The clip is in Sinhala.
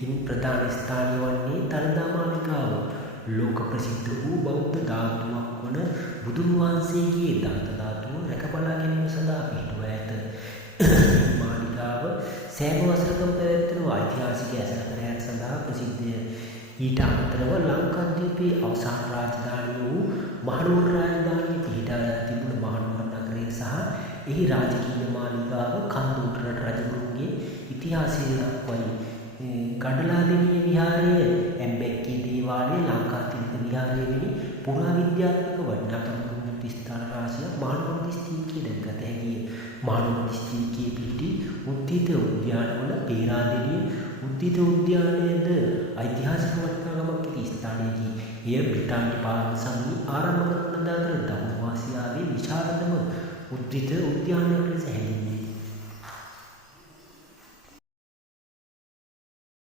ඉන් ප්‍රධාන ස්ථානය වන්නේ දළදා මාලිගාව. ලෝක ප්‍රසිද්ධ වූ බෞද්ධ ධාතුවක් වන බුදුන් වහන්සේගේ දන්ත ධාතුව රැකබලා ගැනීම සඳහා පිහිටුවා ඇත. මාලිගාව සෑම වසරකම පැවැත්වෙන ඓතිහාසික ඇසකරයක් සඳහා ප්‍රසිද්ධය. ඊට අමතරව ලංකාද්වීපයේ අවසාන රාජධානිය වූ මහනුවර රාජධානිය පිහිටා තිබුණු මහනුවර නගරය සහ එහි රාජකීය මාලිගාව කන්දුටු රජුගේ ඉතිහාසය දක්වයි. ගඩලාදෙණිය විහාරය, ඇම්බැක්කේ දේවාලය, ලංකාතිලක විහාරය වැනි පුරාවිද්‍යාත්මක වටිනාකම් දුන්නු ස්ථාන රාශියක් මහනුවර දිස්ත්‍රික්කයේ දැක්ගත හැකිය. මහනුවර දිස්ත්‍රික්කයේ පිහිටි උද්‍යාන උද්‍යානවල පේරාදෙණිය උද්‍යාන උද්‍යානයේද ඓතිහාසික වටිනාකමක් ඇති ස්ථානයකි. එය බ්‍රිතාන්‍ය පාලන සමයේ ආරම්භ කරන අතර දකුණු ආසියාවේ විශාලතම උද්‍යානයක් ලෙස හැඳින්වේ.